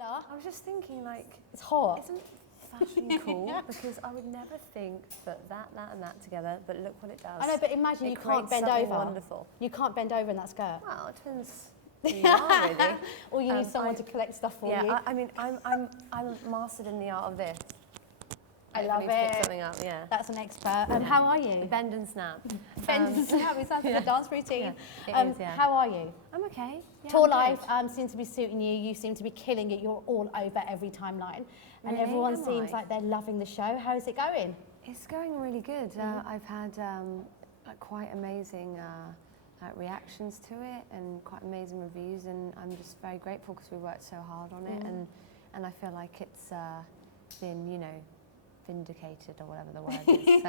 Taylor. I was just thinking, like, It's hot. isn't fashion cool? Because I would never think that and that together, but look what it does. I know, but imagine it you can't creates bend something over. Wonderful. You can't bend over in that skirt. Well, it depends who you are, really. Or you need someone to collect stuff for you. Yeah, I mean, I'm mastered in the art of this. I love need to pick it. something up, yeah. That's an expert. How are you? Bend and snap. Bend and snap. It sounds like a dance routine. Yeah, it is, yeah. How are you? I'm okay. Yeah, Tour I'm life good. seems to be suiting you. You seem to be killing it. You're all over every timeline. And Really? everyone Am seems I? like they're loving the show. How is it going? It's going really good. I've had quite amazing reactions to it and quite amazing reviews, and I'm just very grateful because we worked so hard on it, and I feel like it's been, you know, vindicated or whatever the word is.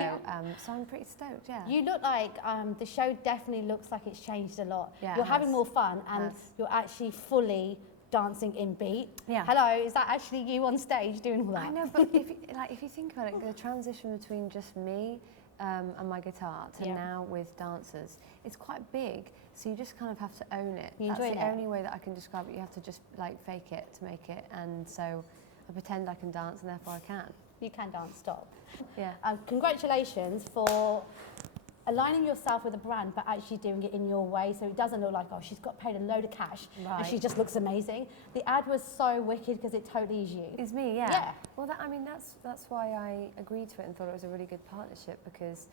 So I'm pretty stoked. Yeah. You look like the show definitely looks like it's changed a lot. Yeah, you're it having has. more fun, and Has. you're actually fully dancing in beat. Yeah. Hello, is that actually you on stage doing all that? I know, but if you think about it, the transition between just me and my guitar to now with dancers, it's quite big. So you just kind of have to own it. You That's enjoying the it? only way that I can describe it. You have to just like fake it to make it, and so I pretend I can dance, and therefore I can. You can dance, stop. Yeah. Congratulations for aligning yourself with a brand, but actually doing it in your way, so it doesn't look like, oh, she's got paid a load of cash and she just looks amazing. The ad was so wicked because it totally is you. It's me, yeah. Yeah. Well, that's why I agreed to it and thought it was a really good partnership, because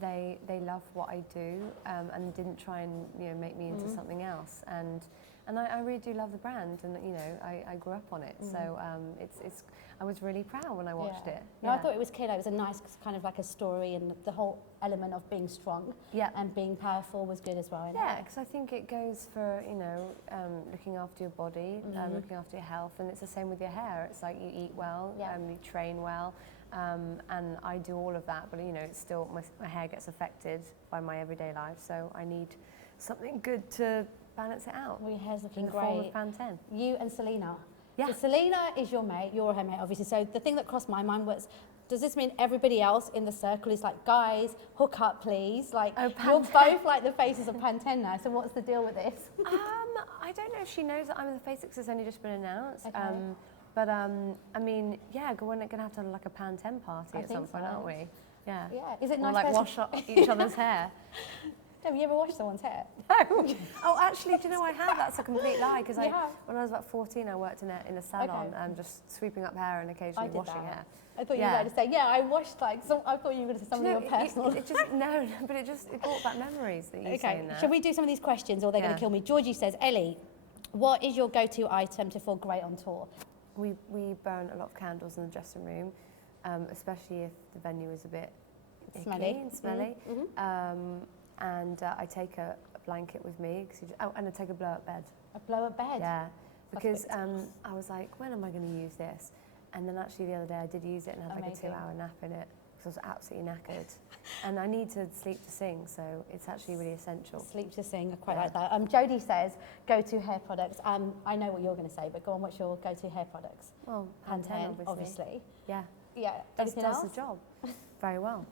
they love what I do and didn't try and, you know, make me into something else. And I really do love the brand, and you know, I grew up on it, so it's I was really proud when I watched it. No, I thought it was clear. It was a nice kind of like a story, and the whole element of being strong and being powerful was good as well. Yeah, because I think it goes for, you know, looking after your body, looking after your health, and it's the same with your hair. It's like you eat well, you train well, and I do all of that, but you know, it's still my hair gets affected by my everyday life, so I need something good to balance it out. Well, your hair's looking in the form great. of Pantene. You and Selena. Yeah. So Selena is your mate, you're her mate, obviously. So the thing that crossed my mind was, does this mean everybody else in the circle is like, guys, hook up, please? Like, you're both like the faces of Pantene now. So what's the deal with this? I don't know if she knows that I'm in the face, because it's only just been announced. Okay. But I mean, yeah, we're going to have to have like a Pantene party at some point, aren't we? Yeah. Yeah. Is it Or nice? like wash up each other's hair. Have you ever washed someone's hair? No. Oh, actually, do you know I have? That's a complete lie, because when I was about 14, I worked in a salon, just sweeping up hair and occasionally washing hair. I thought you were going to say, yeah, I washed like, I thought you were going to say something of your personal. It just, no, but it brought back memories that you say in there. Shall we do some of these questions, or they're going to kill me? Georgie says, Ellie, what is your go-to item to feel great on tour? We burn a lot of candles in the dressing room, especially if the venue is a bit smelly. And I take a blanket with me, and I take a blow-up bed. A blow-up bed? Yeah, because I was like, when am I going to use this? And then actually the other day I did use it and had like a 2-hour nap in it, because I was absolutely knackered. And I need to sleep to sing, so it's actually really essential. Sleep to sing, I quite like that. Jodie says, go-to hair products. I know what you're going to say, but go on, what's your go-to hair products? Well, Pantene, obviously. Yeah. Yeah, Does the job very well.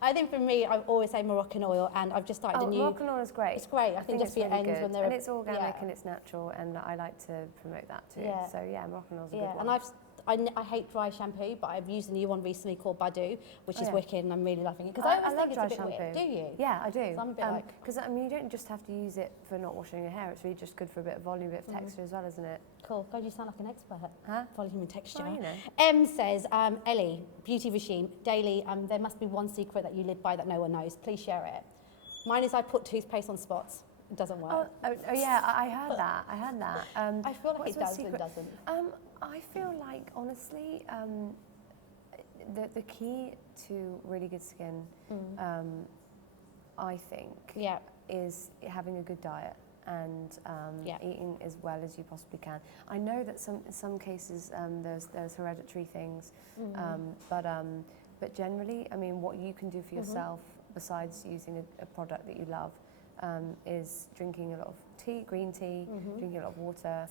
I think for me, I always say Moroccon Oil, and I've just started a new... Moroccon Oil is great. It's great. I think just it's for really ends good. when they're... And it's organic and it's natural, and I like to promote that too. Yeah. So yeah, Moroccon Oil is a good and one. I hate dry shampoo, but I've used a new one recently called Badu, which is wicked, and I'm really loving it. Because I always think love it's a dry bit shampoo. weird. Do you? Yeah, I do. So I'm a bit like... Because I mean, you don't just have to use it for not washing your hair. It's really just good for a bit of volume, a bit of texture as well, isn't it? Cool. God, you sound like an expert. Huh? Volume and texture. Well, you know. M says, Ellie, beauty regime, daily, there must be one secret that you live by that no one knows. Please share it. Mine is I put toothpaste on spots. It doesn't work. Oh yeah, I heard that. I heard that. I feel like it does and doesn't. I feel like, honestly, the key to really good skin, I think, is having a good diet and eating as well as you possibly can. I know that in some cases there's hereditary things, but generally, I mean, what you can do for yourself besides using a product that you love is drinking a lot of tea, green tea, drinking a lot of water.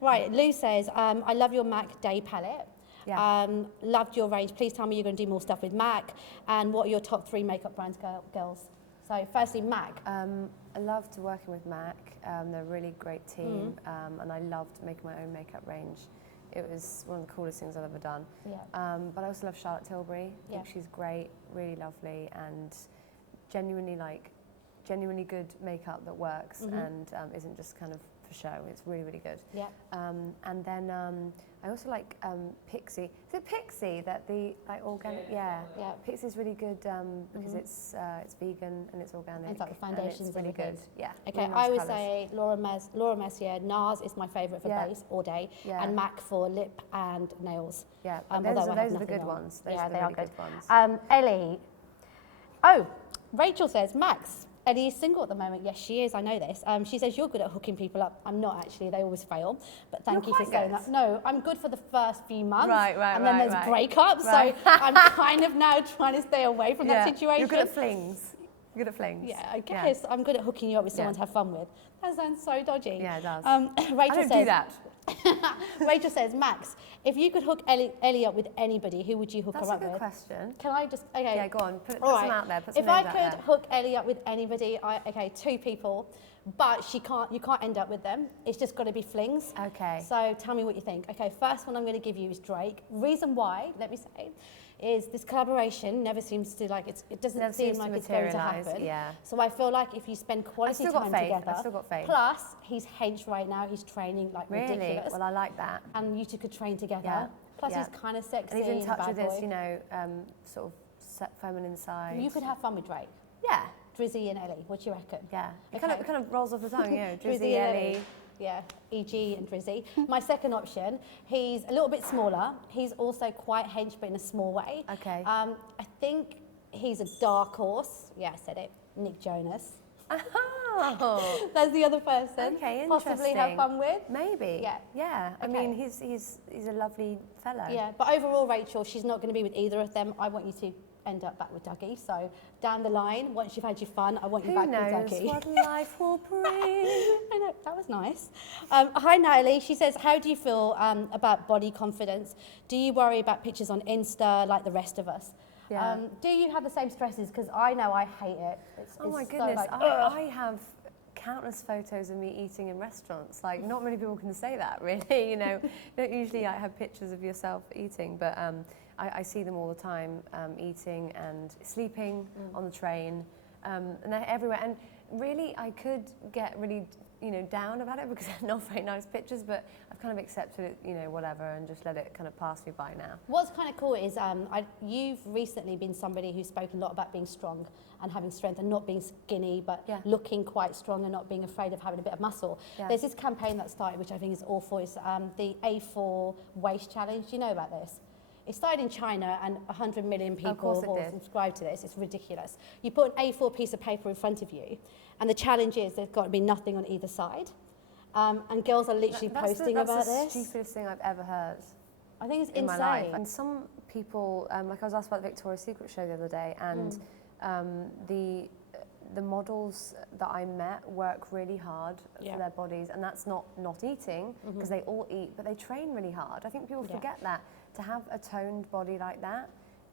Right, Lou says, I love your MAC Day palette. Yeah. Loved your range. Please tell me you're going to do more stuff with MAC. And what are your top 3 makeup brands, girls? So firstly, MAC. I loved working with MAC. They're a really great team, and I loved making my own makeup range. It was one of the coolest things I've ever done. Yeah. But I also love Charlotte Tilbury. I think she's great, really lovely, and genuinely good makeup that works and isn't just kind of for show. It's really, really good. Yeah. And then I also like Pixie. Is it Pixie that the organic? Yeah. Pixie's really good because it's vegan and it's organic. It's like the foundations it's really good. Yeah. Okay, really nice I would colours. say Laura Mercier. Nars is my favourite for base all day, and MAC for lip and nails. Yeah, those are the good ones. Those are the really good ones. Ellie. Oh, Rachel says, Max, Ellie is single at the moment. Yes, she is. I know this. She says, you're good at hooking people up. I'm not actually. They always fail. But thank you for saying that. No, I'm good for the first few months. And then there's breakups. So I'm kind of now trying to stay away from that situation. You're good at flings. You're good at flings. Yeah, I guess. I'm good at hooking you up with someone to have fun with. That sounds so dodgy. Yeah, it does. Rachel I don't do that. Rachel says, Max, if you could hook Ellie up with anybody, who would you hook her up with? That's a good question. Can I just, okay. Yeah, go on, put some out there, put some If I names out could there. hook Ellie up with anybody, two people, but you can't end up with them. It's just got to be flings. Okay. So tell me what you think. Okay, first one I'm going to give you is Drake. Reason why, let me say, is this collaboration never seems to it doesn't seem like it's going to happen. Yeah. So I feel like if you spend quality time together, I've still got faith. Plus he's hench right now, he's training like ridiculous. Well, I like that. And you two could train together. Plus he's kind of sexy. And he's in touch with his, sort of feminine side. You could have fun with Drake. Yeah. Drizzy and Ellie. What do you reckon? Yeah. It kind of rolls off the tongue, Drizzy, Ellie. Yeah, E.G. and Drizzy. My second option, he's a little bit smaller. He's also quite hench, but in a small way. Okay. I think he's a dark horse. Yeah, I said it. Nick Jonas. Oh. That's the other person. Okay, interesting. Possibly have fun with. Maybe. Yeah. Yeah. I mean, he's a lovely fellow. Yeah, but overall, Rachel, she's not going to be with either of them. I want you to end up back with Dougie. So down the line, once you've had your fun, I want you back with Dougie. Who knows what life will bring? I know, that was nice. Hi, Natalie. She says, how do you feel about body confidence? Do you worry about pictures on Insta like the rest of us? Yeah. Do you have the same stresses? Because I know I hate it. Oh my goodness, I have countless photos of me eating in restaurants. Like, not many people can say that, really. Don't usually have pictures of yourself eating, but I see them all the time, eating and sleeping on the train, and they're everywhere. And really, I could get really, down about it because they're not very nice pictures, but I've kind of accepted it, whatever, and just let it kind of pass me by now. What's kind of cool is you've recently been somebody who's spoken a lot about being strong and having strength and not being skinny, but looking quite strong and not being afraid of having a bit of muscle. Yeah. There's this campaign that started, which I think is awful. It's the A4 waist challenge. Do you know about this? It started in China and 100 million people have subscribed to this. It's ridiculous. You put an A4 piece of paper in front of you, and the challenge is there's got to be nothing on either side. And girls are literally posting about this. That's the stupidest thing I've ever heard. I think it's in insane. My life. And some people, like I was asked about the Victoria's Secret show the other day, and the models that I met work really hard for their bodies, and that's not eating, because they all eat, but they train really hard. I think people forget that. To have a toned body like that,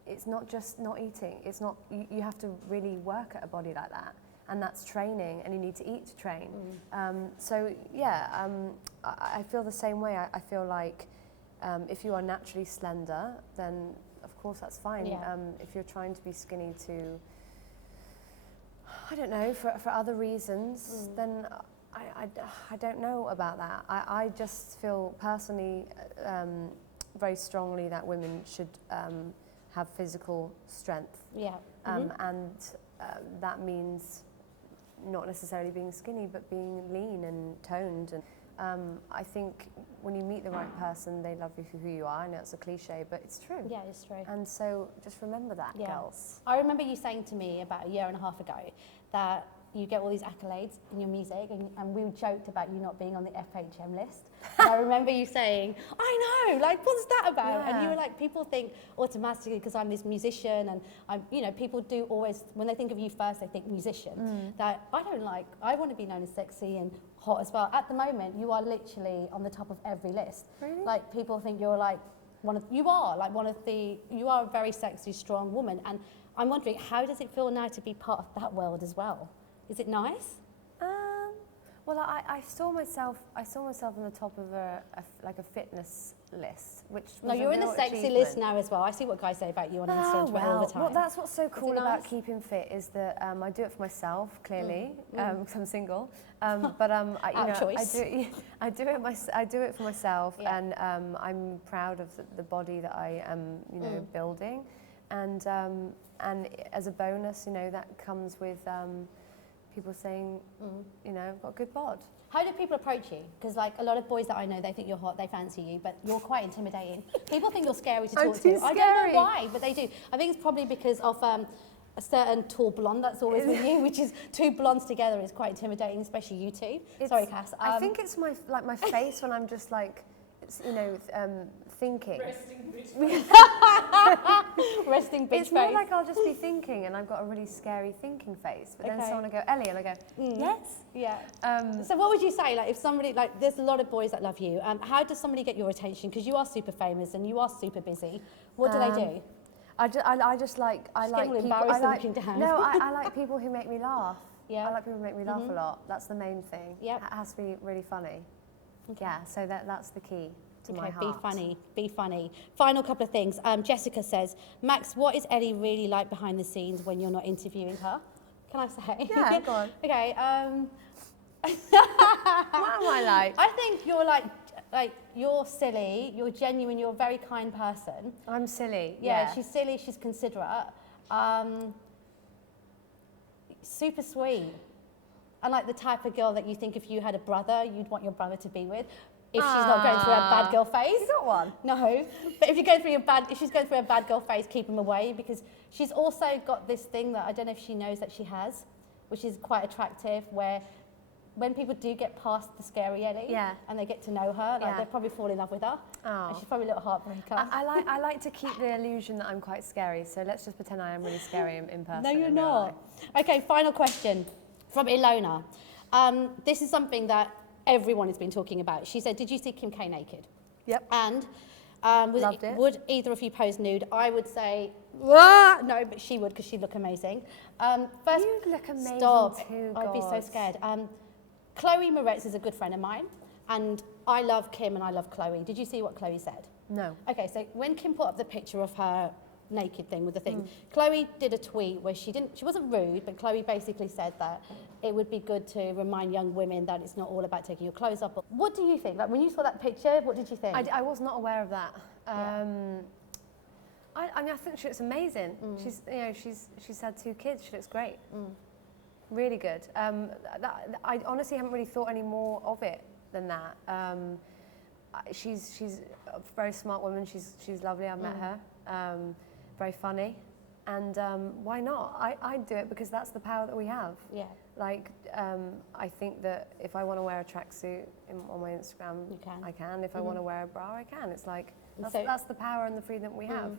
it's not just not eating. It's not, you have to really work at a body like that, and that's training, and you need to eat to train. I feel the same way. I feel like if you are naturally slender, then of course that's fine. Yeah. If you're trying to be skinny to, I don't know, for other reasons, then I don't know about that. I just feel personally very strongly that women should have physical strength. Yeah. And that means not necessarily being skinny, but being lean and toned. And I think when you meet the right person, they love you for who you are. I know it's a cliche, but it's true. Yeah, it's true. And so just remember that, girls. I remember you saying to me about a year and a half ago that you get all these accolades in your music, and we joked about you not being on the FHM list. And I remember you saying, I know, like, what's that about? Yeah. And you were like, people think automatically, because I'm this musician, and I'm, people do always, when they think of you first, they think musician. That I want to be known as sexy and hot as well. At the moment, you are literally on the top of every list. Really? Like, people think you're like you are a very sexy, strong woman, and I'm wondering, how does it feel now to be part of that world as well? Is it nice? Well, I saw myself on the top of a fitness list, which was no, you're in the sexy list now as well. I see what guys say about you on Instagram all the time. Well, that's what's so cool about keeping fit is that I do it for myself, clearly, because I'm single. I do it for myself, and I'm proud of the body that I am, building, and as a bonus, that comes with people saying, I've got a good bod. How do people approach you? Because a lot of boys that I know, they think you're hot, they fancy you, but you're quite intimidating. People think you're scary to talk to. I don't know why, but they do. I think it's probably because of a certain tall blonde that's always with you, which is two blondes together is quite intimidating, especially you two. Sorry, Cass. I think it's my face when I'm just thinking. Resting bitch face. It's more like I'll just be thinking and I've got a really scary thinking face, but then someone will go, Ellie, and I go, yes. Yeah. So what would you say, if somebody, there's a lot of boys that love you, how does somebody get your attention? Because you are super famous and you are super busy. What do they do? I like looking down. No, I like people who make me laugh. Yeah. I like people who make me laugh a lot. That's the main thing. Yep. It has to be really funny. Okay. Yeah, so that's the key. Okay, be funny. Final couple of things. Jessica says, Max, what is Ellie really like behind the scenes when you're not interviewing her? Can I say? Yeah, go on. Okay. What am I like? I think you're you're silly, you're genuine, you're a very kind person. I'm silly. Yeah, she's silly, she's considerate. Super sweet. And the type of girl that you think if you had a brother, you'd want your brother to be with. If she's not going through a bad girl phase. You got one? No. But if she's going through a bad girl phase, keep him away, because she's also got this thing that I don't know if she knows that she has, which is quite attractive, where when people do get past the scary Ellie and they get to know her, they probably fall in love with her. And she's probably a little heartbreaker. I like to keep the illusion that I'm quite scary, so let's just pretend I am really scary in person. No, you're not. Okay, final question from Ilona. This is something that everyone has been talking about. She said, did you see Kim K naked? Yep. And Loved it. would either of you pose nude? I would say, no, but she would, because she'd look amazing. First, you'd look amazing too, I'd be so scared. Chloe Moretz is a good friend of mine, and I love Kim and I love Chloe. Did you see what Chloe said? No. Okay, so when Kim put up the picture of her naked thing with the thing, Chloe did a tweet where she wasn't rude, but Chloe basically said that it would be good to remind young women that it's not all about taking your clothes off. What do you think? When you saw that picture, what did you think? I was not aware of that. I think she looks amazing. She's had 2 kids. She looks great. Really good. I honestly haven't really thought any more of it than that. She's a very smart woman. She's lovely. I've met her. Very funny, and why not? I'd do it because that's the power that we have. Yeah. I think that if I want to wear a tracksuit on my Instagram, I can. If I want to wear a bra, I can. It's that's the power and the freedom we have.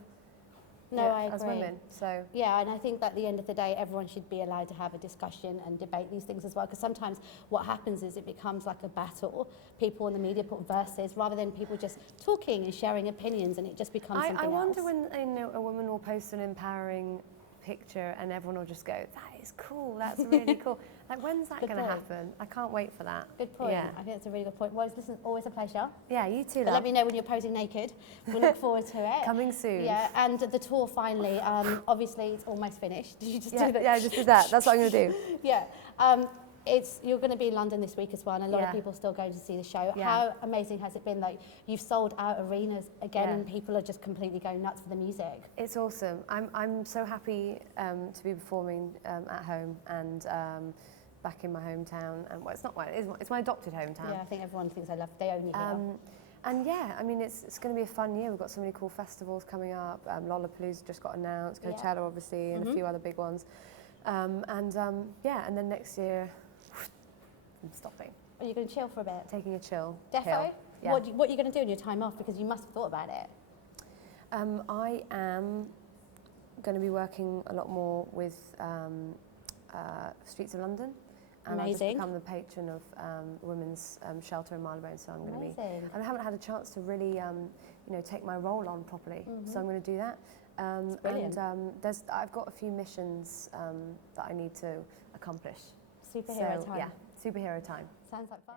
No, I agree. As women, so. Yeah, and I think that at the end of the day, everyone should be allowed to have a discussion and debate these things as well, because sometimes what happens is it becomes like a battle. People in the media put verses, rather than people just talking and sharing opinions, and it just becomes something else. I wonder when a woman will post an empowering picture and everyone will just go, that is cool, that's really cool. When's that going to happen? I can't wait for that. Good point. Yeah. I think that's a really good point. Well, listen, always a pleasure. Yeah, you too, Let me know when you're posing naked. We look forward to it. Coming soon. Yeah, and the tour finally, obviously it's almost finished. Did you just do that? Yeah, I just did that. That's what I'm going to do. Yeah. You're going to be in London this week as well, and a lot of people are still going to see the show. Yeah. How amazing has it been that you've sold out arenas again and people are just completely going nuts for the music? It's awesome. I'm so happy to be performing at home and back in my hometown. And it's my adopted hometown. Yeah, I think everyone thinks they own you here. And yeah, I mean, it's going to be a fun year. We've got so many cool festivals coming up. Lollapalooza just got announced, Coachella obviously, and a few other big ones. And then next year, I'm stopping. Are you going to chill for a bit? Taking a chill. Defo? Yeah. What are you going to do in your time off? Because you must have thought about it. I am going to be working a lot more with Streets of London. And I've just become the patron of women's shelter in Marylebone, so I'm going to be. I haven't had a chance to really you know, take my role on properly. So I'm going to do that. I've got a few missions that I need to accomplish. Superhero time. Yeah, superhero time. Sounds like fun.